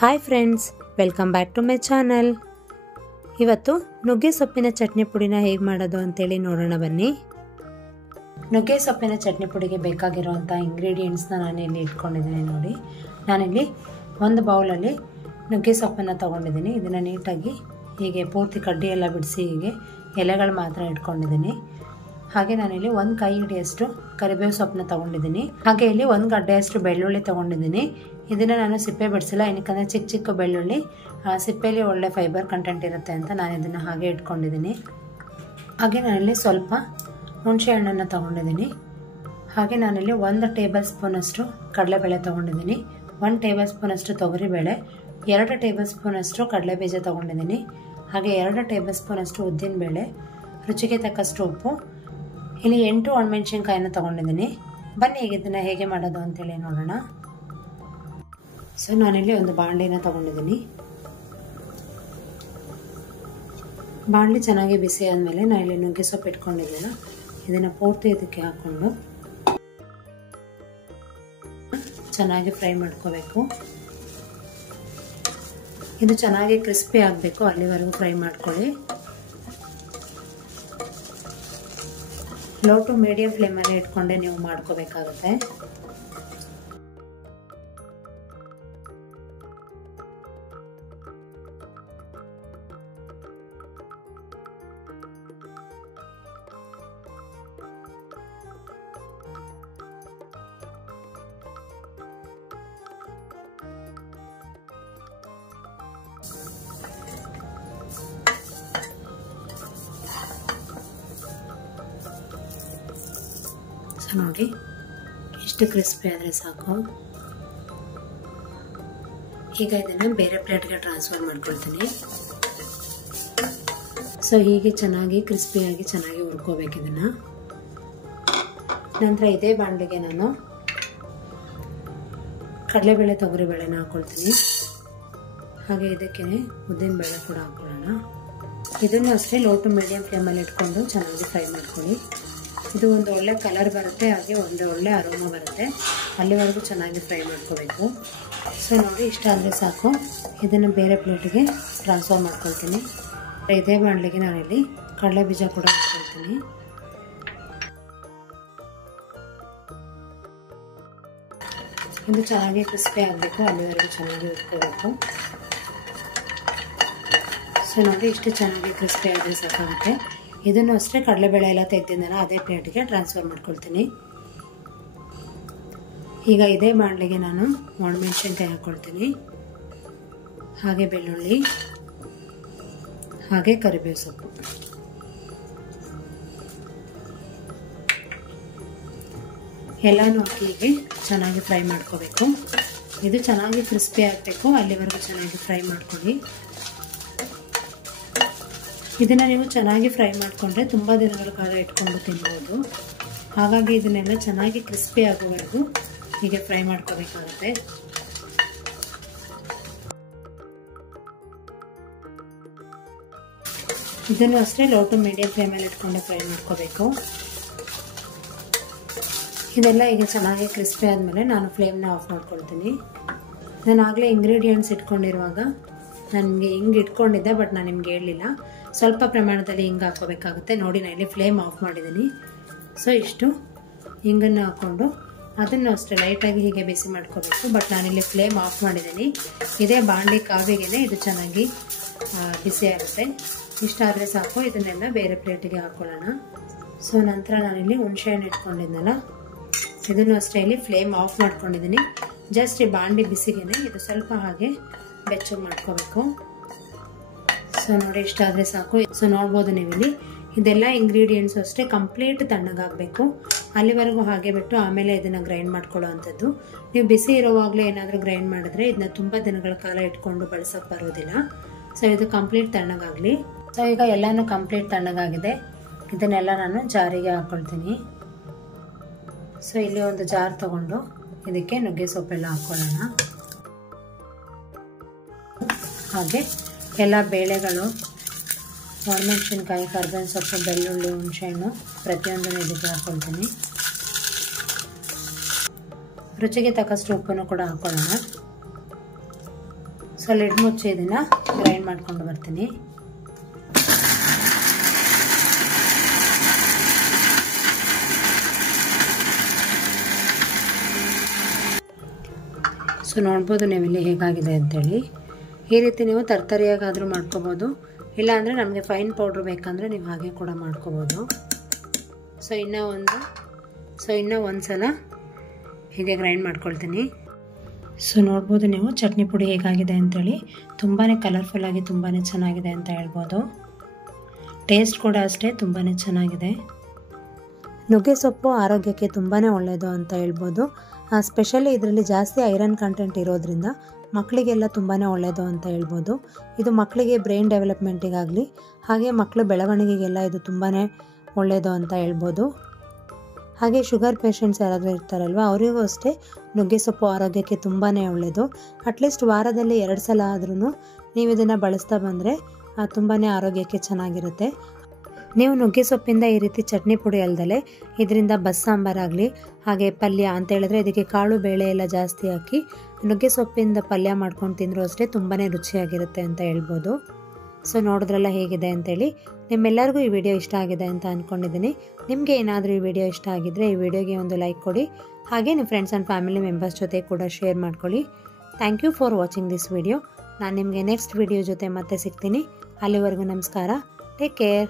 Hi friends, welcome back to my channel. ಇವತ್ತು ನುಗ್ಗೆ ಸೊಪ್ಪಿನ ಚಟ್ನಿ ಪುಡಿನ ಹೇಗೆ ಮಾಡೋದು ಅಂತೇಳಿ ನೋಡೋಣ ಬನ್ನಿ. ನುಗ್ಗೆ ಸೊಪ್ಪಿನ ಚಟ್ನಿ ಪುಡಿಗೆ ಬೇಕಾಗಿರುವಂಥ ಇಂಗ್ರೀಡಿಯೆಂಟ್ಸ್ನ ನಾನಿಲ್ಲಿ ಇಟ್ಕೊಂಡಿದ್ದೀನಿ ನೋಡಿ. ನಾನಿಲ್ಲಿ ಒಂದು ಬೌಲಲ್ಲಿ ನುಗ್ಗೆ ಸೊಪ್ಪನ್ನು ತೊಗೊಂಡಿದ್ದೀನಿ. ಇದನ್ನು ನೀಟಾಗಿ ಹೀಗೆ ಪೂರ್ತಿ ಕಡ್ಡಿ ಎಲ್ಲ ಬಿಡಿಸಿ ಹೀಗೆ ಎಲೆಗಳು ಮಾತ್ರ ಇಟ್ಕೊಂಡಿದ್ದೀನಿ. ಹಾಗೆ ನಾನಿಲ್ಲಿ ಒಂದು ಕೈ ಹಿಡಿಯಷ್ಟು ಕರಿಬೇವು ಸೊಪ್ಪನ್ನ ತೊಗೊಂಡಿದ್ದೀನಿ. ಹಾಗೆ ಇಲ್ಲಿ ಒಂದು ಗಡ್ಡೆಯಷ್ಟು ಬೆಳ್ಳುಳ್ಳಿ ತೊಗೊಂಡಿದ್ದೀನಿ. ಇದನ್ನು ನಾನು ಸಿಪ್ಪೆ ಬಿಡಿಸಿಲ್ಲ, ಏನಕ್ಕಂದರೆ ಚಿಕ್ಕ ಚಿಕ್ಕ ಬೆಳ್ಳುಳ್ಳಿ ಸಿಪ್ಪೆಯಲ್ಲಿ ಒಳ್ಳೆ ಫೈಬರ್ ಕಂಟೆಂಟ್ ಇರುತ್ತೆ ಅಂತ ನಾನು ಇದನ್ನು ಹಾಗೆ ಇಟ್ಕೊಂಡಿದ್ದೀನಿ. ಹಾಗೆ ನಾನಿಲ್ಲಿ ಸ್ವಲ್ಪ ಹುಣಸೆ ಹಣ್ಣನ್ನು ತೊಗೊಂಡಿದ್ದೀನಿ. ಹಾಗೆ ನಾನಿಲ್ಲಿ 1 ಟೇಬಲ್ ಸ್ಪೂನಷ್ಟು ಕಡಲೆಬೇಳೆ ತೊಗೊಂಡಿದ್ದೀನಿ, 1 ಟೇಬಲ್ ಸ್ಪೂನಷ್ಟು ತೊಗರಿಬೇಳೆ, 2 ಟೇಬಲ್ ಸ್ಪೂನಷ್ಟು ಕಡಲೆಬೀಜ ತೊಗೊಂಡಿದ್ದೀನಿ. ಹಾಗೆ 2 ಟೇಬಲ್ ಸ್ಪೂನಷ್ಟು ಉದ್ದಿನಬೇಳೆ, ರುಚಿಗೆ ತಕ್ಕಷ್ಟು ಉಪ್ಪು, ಇಲ್ಲಿ 8 ಒಣಮೆಣಸಿನ್ಕಾಯಿನ ತೊಗೊಂಡಿದ್ದೀನಿ. ಬನ್ನಿ ಈಗ ಇದನ್ನು ಹೇಗೆ ಮಾಡೋದು ಅಂತೇಳಿ ನೋಡೋಣ. ಸೊ ನಾನಿಲ್ಲಿ ಒಂದು ಬಾಣಲಿನ ತೊಗೊಂಡಿದ್ದೀನಿ. ಬಾಣಲಿ ಚೆನ್ನಾಗಿ ಬಿಸಿ ಆದಮೇಲೆ ನಾನಿಲ್ಲಿ ನುಗ್ಗೆ ಸೊಪ್ಪು ಇಟ್ಕೊಂಡಿದ್ದೀನ, ಇದನ್ನು ಪೂರ್ತಿ ಇದಕ್ಕೆ ಹಾಕ್ಕೊಂಡು ಚೆನ್ನಾಗಿ ಫ್ರೈ ಮಾಡ್ಕೋಬೇಕು. ಇದು ಚೆನ್ನಾಗಿ ಕ್ರಿಸ್ಪಿ ಆಗಬೇಕು, ಅಲ್ಲಿವರೆಗೂ ಫ್ರೈ ಮಾಡ್ಕೊಳ್ಳಿ. ಲೋ ಟು ಮೀಡಿಯಂ ಫ್ಲೇಮಲ್ಲಿ ಇಟ್ಕೊಂಡೆ ನೀವು ಮಾಡ್ಕೋಬೇಕಾಗುತ್ತೆ. ನೋಡಿ ಎಷ್ಟು ಕ್ರಿಸ್ಪಿ ಆದರೆ ಸಾಕು. ಈಗ ಇದನ್ನು ಬೇರೆ ಪ್ಲೇಟ್ಗೆ ಟ್ರಾನ್ಸ್ಫರ್ ಮಾಡ್ಕೊಳ್ತೀನಿ. ಸೊ ಹೀಗೆ ಚೆನ್ನಾಗಿ ಕ್ರಿಸ್ಪಿಯಾಗಿ ಚೆನ್ನಾಗಿ ಹುರ್ಕೋಬೇಕು ಇದನ್ನು. ನಂತರ ಇದೇ ಬಾಣಲಿಗೆ ನಾನು ಕಡಲೆಬೇಳೆ ತೊಗರಿಬೇಳೆನ ಹಾಕ್ಕೊಳ್ತೀನಿ. ಹಾಗೆ ಇದಕ್ಕೆ ಉದ್ದಿನಬೇಳೆ ಕೂಡ ಹಾಕ್ಕೊಳ್ಳೋಣ. ಇದನ್ನು ಅಷ್ಟೇ ಲೋ ಟು ಮೀಡಿಯಂ ಫ್ಲೇಮಲ್ಲಿ ಇಟ್ಕೊಂಡು ಚೆನ್ನಾಗಿ ಫ್ರೈ ಮಾಡ್ಕೊಳ್ಳಿ. ಇದು ಒಂದು ಒಳ್ಳೆ ಕಲರ್ ಬರುತ್ತೆ, ಹಾಗೆ ಒಂದು ಒಳ್ಳೆ ಅರೋಮಾ ಬರುತ್ತೆ. ಅಲ್ಲಿವರೆಗೂ ಚೆನ್ನಾಗಿ ಫ್ರೈ ಮಾಡ್ಕೋಬೇಕು. ಸೊ ನೋಡಿ ಇಷ್ಟ ಆದರೆ ಸಾಕು. ಇದನ್ನು ಬೇರೆ ಪ್ಲೇಟಿಗೆ ಟ್ರಾನ್ಸ್ಫರ್ ಮಾಡ್ಕೊಳ್ತೀನಿ. ಇದೇ ಬಾಣಲಿಗೆ ನಾನಿಲ್ಲಿ ಕಡಲೆ ಬೀಜ ಕೂಡ ಹಾಕ್ಕೊಳ್ತೀನಿ. ಇದು ಚೆನ್ನಾಗಿ ಕ್ರಿಸ್ಪಿ ಆಗಬೇಕು, ಅಲ್ಲಿವರೆಗೂ ಚೆನ್ನಾಗಿ ಹುರ್ಕೋಬೇಕು. ಸೊ ನೋಡಿ ಇಷ್ಟು ಚೆನ್ನಾಗಿ ಕ್ರಿಸ್ಪಿ ಆದರೆ ಸಾಕಾಗುತ್ತೆ. ಇದನ್ನು ಅಷ್ಟೇ ಕಡಲೆಬೇಳೆ ಎಲ್ಲ ತೆಗೆದಿದ್ದಾನೆ ಅದೇ ಪ್ಲೇಟಿಗೆ ಟ್ರಾನ್ಸ್ಫರ್ ಮಾಡ್ಕೊಳ್ತೀನಿ. ಈಗ ಇದೇ ಬಾಣಲಿಗೆ ನಾನು ಒಣಮೆಣಸಿನ್ಕಾಯಿ ಹಾಕ್ಕೊಳ್ತೀನಿ, ಹಾಗೆ ಬೆಳ್ಳುಳ್ಳಿ, ಹಾಗೆ ಕರಿಬೇವು ಸೊಪ್ಪು. ಎಲ್ಲನೂ ಹಾಕಿ ಹೀಗೆ ಚೆನ್ನಾಗಿ ಫ್ರೈ ಮಾಡ್ಕೋಬೇಕು. ಇದು ಚೆನ್ನಾಗಿ ಕ್ರಿಸ್ಪಿ ಆಗಬೇಕು, ಅಲ್ಲಿವರೆಗೂ ಚೆನ್ನಾಗಿ ಫ್ರೈ ಮಾಡ್ಕೊಳ್ಳಿ. ಇದನ್ನು ನೀವು ಚೆನ್ನಾಗಿ ಫ್ರೈ ಮಾಡಿಕೊಂಡ್ರೆ ತುಂಬ ದಿನಗಳ ಕಾಲ ಇಟ್ಕೊಂಡು ತಿನ್ಬೋದು. ಹಾಗಾಗಿ ಇದನ್ನೆಲ್ಲ ಚೆನ್ನಾಗಿ ಕ್ರಿಸ್ಪಿ ಆಗೋವರೆಗೂ ಹೀಗೆ ಫ್ರೈ ಮಾಡ್ಕೋಬೇಕಾಗುತ್ತೆ. ಇದನ್ನು ಅಷ್ಟೇ ಲೋ ಟು ಮೀಡಿಯಂ ಫ್ಲೇಮಲ್ಲಿ ಇಟ್ಕೊಂಡು ಫ್ರೈ ಮಾಡ್ಕೋಬೇಕು. ಇದೆಲ್ಲ ಈಗ ಚೆನ್ನಾಗಿ ಕ್ರಿಸ್ಪಿ ಆದಮೇಲೆ ನಾನು ಫ್ಲೇಮ್ನ ಆಫ್ ಮಾಡ್ಕೊಳ್ತೀನಿ. ನಾನು ಆಗಲೇ ಇಂಗ್ರೀಡಿಯೆಂಟ್ಸ್ ಇಟ್ಕೊಂಡಿರುವಾಗ ನನಗೆ ಹಿಂಗೆ ಇಟ್ಕೊಂಡಿದ್ದೆ, ಬಟ್ ನಾನು ನಿಮ್ಗೆ ಹೇಳಲಿಲ್ಲ. ಸ್ವಲ್ಪ ಪ್ರಮಾಣದಲ್ಲಿ ಹಿಂಗೆ ಹಾಕೋಬೇಕಾಗುತ್ತೆ. ನೋಡಿ ನಾನು ಇಲ್ಲಿ ಫ್ಲೇಮ್ ಆಫ್ ಮಾಡಿದ್ದೀನಿ. ಸೊ ಇಷ್ಟು ಹಿಂಗನ್ನು ಹಾಕ್ಕೊಂಡು ಅದನ್ನು ಅಷ್ಟೇ ಲೈಟಾಗಿ ಹೀಗೆ ಬಿಸಿ ಮಾಡ್ಕೋಬೇಕು. ಬಟ್ ನಾನಿಲ್ಲಿ ಫ್ಲೇಮ್ ಆಫ್ ಮಾಡಿದ್ದೀನಿ. ಇದೇ ಬಾಣಲಿ ಕಾವಿಗೆ ಇದು ಚೆನ್ನಾಗಿ ಬಿಸಿ ಆಗುತ್ತೆ. ಇಷ್ಟ ಆದರೆ ಸಾಕು. ಇದನ್ನೆಲ್ಲ ಬೇರೆ ಪ್ಲೇಟಿಗೆ ಹಾಕ್ಕೊಳ್ಳೋಣ. ಸೊ ನಂತರ ನಾನಿಲ್ಲಿ ಹುಣಸೆ ಹಣ್ಣು ಇಟ್ಕೊಂಡಿದ್ನಲ್ಲ, ಇದನ್ನು ಅಷ್ಟೇ ಇಲ್ಲಿ ಫ್ಲೇಮ್ ಆಫ್ ಮಾಡ್ಕೊಂಡಿದ್ದೀನಿ. ಜಸ್ಟ್ ಈ ಬಾಣಲಿ ಬಿಸಿಗೆ ಇದು ಸ್ವಲ್ಪ ಹಾಗೆ ಬೆಚ್ಚಗೆ ಮಾಡ್ಕೋಬೇಕು. ಸೊ ನೋಡಿ ಇಷ್ಟ ಆದರೆ ಸಾಕು. ಸೊ ನೋಡ್ಬೋದು ನೀವಿಲ್ಲಿ ಇದೆಲ್ಲ ಇಂಗ್ರೀಡಿಯೆಂಟ್ಸ್ ಅಷ್ಟೇ ಕಂಪ್ಲೀಟ್ ತಣ್ಣಗಾಗಬೇಕು. ಅಲ್ಲಿವರೆಗೂ ಹಾಗೆ ಬಿಟ್ಟು ಆಮೇಲೆ ಇದನ್ನು ಗ್ರೈಂಡ್ ಮಾಡ್ಕೊಳ್ಳೋ ಅಂಥದ್ದು. ನೀವು ಬಿಸಿ ಇರೋವಾಗಲೇ ಏನಾದರೂ ಗ್ರೈಂಡ್ ಮಾಡಿದ್ರೆ ಇದನ್ನ ತುಂಬ ದಿನಗಳ ಕಾಲ ಇಟ್ಕೊಂಡು ಬಳಸೋಕೆ ಬರೋದಿಲ್ಲ. ಸೊ ಇದು ಕಂಪ್ಲೀಟ್ ತಣ್ಣಗಾಗಲಿ. ಸೊ ಈಗ ಎಲ್ಲನೂ ಕಂಪ್ಲೀಟ್ ತಣ್ಣಗಾಗಿದೆ. ಇದನ್ನೆಲ್ಲ ನಾನು ಜಾರಿಗೆ ಹಾಕ್ಕೊಳ್ತೀನಿ. ಸೊ ಇಲ್ಲಿ ಒಂದು ಜಾರ್ ತಗೊಂಡು ಇದಕ್ಕೆ ನುಗ್ಗೆ ಸೊಪ್ಪೆಲ್ಲ ಹಾಕ್ಕೊಳ್ಳೋಣ. ಹಾಗೆ ಎಲ್ಲ ಬೇಳೆಗಳು, ಒಣಮೆಣಸಿನ್ಕಾಯಿ, ಕರಿಬೇವಿನ ಸೊಪ್ಪು, ಬೆಳ್ಳುಳ್ಳಿ, ಹುಣಸೆಹಣ್ಣು ಪ್ರತಿಯೊಂದನ್ನು ಇದಕ್ಕೆ ಹಾಕ್ಕೊಳ್ತೀನಿ. ರುಚಿಗೆ ತಕ್ಕಷ್ಟು ಉಪ್ಪನ್ನು ಕೂಡ ಹಾಕೊಳ್ಳೋಣ. ಸೊ ಲಿಡ್ ಮುಚ್ಚಿ ಇದನ್ನು ಗ್ರೈಂಡ್ ಮಾಡ್ಕೊಂಡು ಬರ್ತೀನಿ. ಸೊ ನೋಡ್ಬೋದು ನೀವಿಲ್ಲಿ ಹೇಗಾಗಿದೆ ಅಂತೇಳಿ. ಈ ರೀತಿ ನೀವು ತರ್ತರಿಯಾಗಾದರೂ ಮಾಡ್ಕೋಬೋದು, ಇಲ್ಲಾಂದರೆ ನಮಗೆ ಫೈನ್ ಪೌಡ್ರ್ ಬೇಕಂದರೆ ನೀವು ಹಾಗೆ ಕೂಡ ಮಾಡ್ಕೋಬೋದು. ಸೊ ಇನ್ನೂ ಒಂದು ಸಲ ಹೀಗೆ ಗ್ರೈಂಡ್ ಮಾಡ್ಕೊಳ್ತೀನಿ. ಸೊ ನೋಡ್ಬೋದು ನೀವು ಚಟ್ನಿ ಪುಡಿ ಹೇಗಾಗಿದೆ ಅಂತೇಳಿ. ತುಂಬಾ ಕಲರ್ಫುಲ್ಲಾಗಿ ತುಂಬಾ ಚೆನ್ನಾಗಿದೆ ಅಂತ ಹೇಳ್ಬೋದು. ಟೇಸ್ಟ್ ಕೂಡ ಅಷ್ಟೇ ತುಂಬಾ ಚೆನ್ನಾಗಿದೆ. ನುಗ್ಗೆ ಸೊಪ್ಪು ಆರೋಗ್ಯಕ್ಕೆ ತುಂಬಾ ಒಳ್ಳೆಯದು ಅಂತ ಹೇಳ್ಬೋದು. ಸ್ಪೆಷಲಿ ಇದರಲ್ಲಿ ಜಾಸ್ತಿ ಐರನ್ ಕಂಟೆಂಟ್ ಇರೋದ್ರಿಂದ ಮಕ್ಕಳಿಗೆಲ್ಲ ತುಂಬಾ ಒಳ್ಳೆಯದು ಅಂತ ಹೇಳ್ಬೋದು. ಇದು ಮಕ್ಕಳಿಗೆ ಬ್ರೈನ್ ಡೆವಲಪ್ಮೆಂಟಿಗಾಗಲಿ ಹಾಗೆ ಮಕ್ಕಳ ಬೆಳವಣಿಗೆಗೆಲ್ಲ ಇದು ತುಂಬಾ ಒಳ್ಳೆಯದು ಅಂತ ಹೇಳ್ಬೋದು. ಹಾಗೆ ಶುಗರ್ ಪೇಷಂಟ್ಸ್ ಯಾರಾದರೂ ಇರ್ತಾರಲ್ವ, ಅವರಿಗೂ ಅಷ್ಟೇ ನುಗ್ಗೆ ಸೊಪ್ಪು ಆರೋಗ್ಯಕ್ಕೆ ತುಂಬಾ ಒಳ್ಳೆಯದು. ಅಟ್ಲೀಸ್ಟ್ ವಾರದಲ್ಲಿ 2 ಸಲ ಆದ್ರೂ ನೀವು ಇದನ್ನು ಬಳಸ್ತಾ ಬಂದರೆ ತುಂಬಾ ಆರೋಗ್ಯಕ್ಕೆ ಚೆನ್ನಾಗಿರುತ್ತೆ. ನೀವು ನುಗ್ಗೆ ಸೊಪ್ಪಿಂದ ಈ ರೀತಿ ಚಟ್ನಿ ಪುಡಿ ಅಲ್ದಲೆ ಇದರಿಂದ ಬಸ್ಸಾಂಬಾರಾಗಲಿ ಹಾಗೆ ಪಲ್ಯ ಅಂತ ಹೇಳಿದ್ರೆ ಇದಕ್ಕೆ ಕಾಳು ಬೇಳೆ ಎಲ್ಲ ಜಾಸ್ತಿ ಹಾಕಿ ನುಗ್ಗೆ ಸೊಪ್ಪಿಂದ ಪಲ್ಯ ಮಾಡ್ಕೊಂಡು ತಿಂದರೂ ಅಷ್ಟೇ ತುಂಬಾ ರುಚಿಯಾಗಿರುತ್ತೆ ಅಂತ ಹೇಳ್ಬೋದು. ಸೊ ನೋಡಿದ್ರಲ್ಲ ಹೇಗಿದೆ ಅಂತೇಳಿ. ನಿಮ್ಮೆಲ್ಲರಿಗೂ ಈ ವಿಡಿಯೋ ಇಷ್ಟ ಆಗಿದೆ ಅಂತ ಅಂದ್ಕೊಂಡಿದ್ದೀನಿ. ನಿಮಗೆ ಏನಾದರೂ ಈ ವಿಡಿಯೋ ಇಷ್ಟ ಆಗಿದ್ದರೆ ಈ ವಿಡಿಯೋಗೆ ಒಂದು ಲೈಕ್ ಕೊಡಿ, ಹಾಗೆ ನಿಮ್ಮ ಫ್ರೆಂಡ್ಸ್ ಆ್ಯಂಡ್ ಫ್ಯಾಮಿಲಿ ಮೆಂಬರ್ಸ್ ಜೊತೆ ಕೂಡ ಶೇರ್ ಮಾಡ್ಕೊಳ್ಳಿ. Thank you for watching this video. ನಾನು ನಿಮಗೆ ನೆಕ್ಸ್ಟ್ ವಿಡಿಯೋ ಜೊತೆ ಮತ್ತೆ ಸಿಗ್ತೀನಿ. ಅಲ್ಲಿವರೆಗೂ ನಮಸ್ಕಾರ. Take care.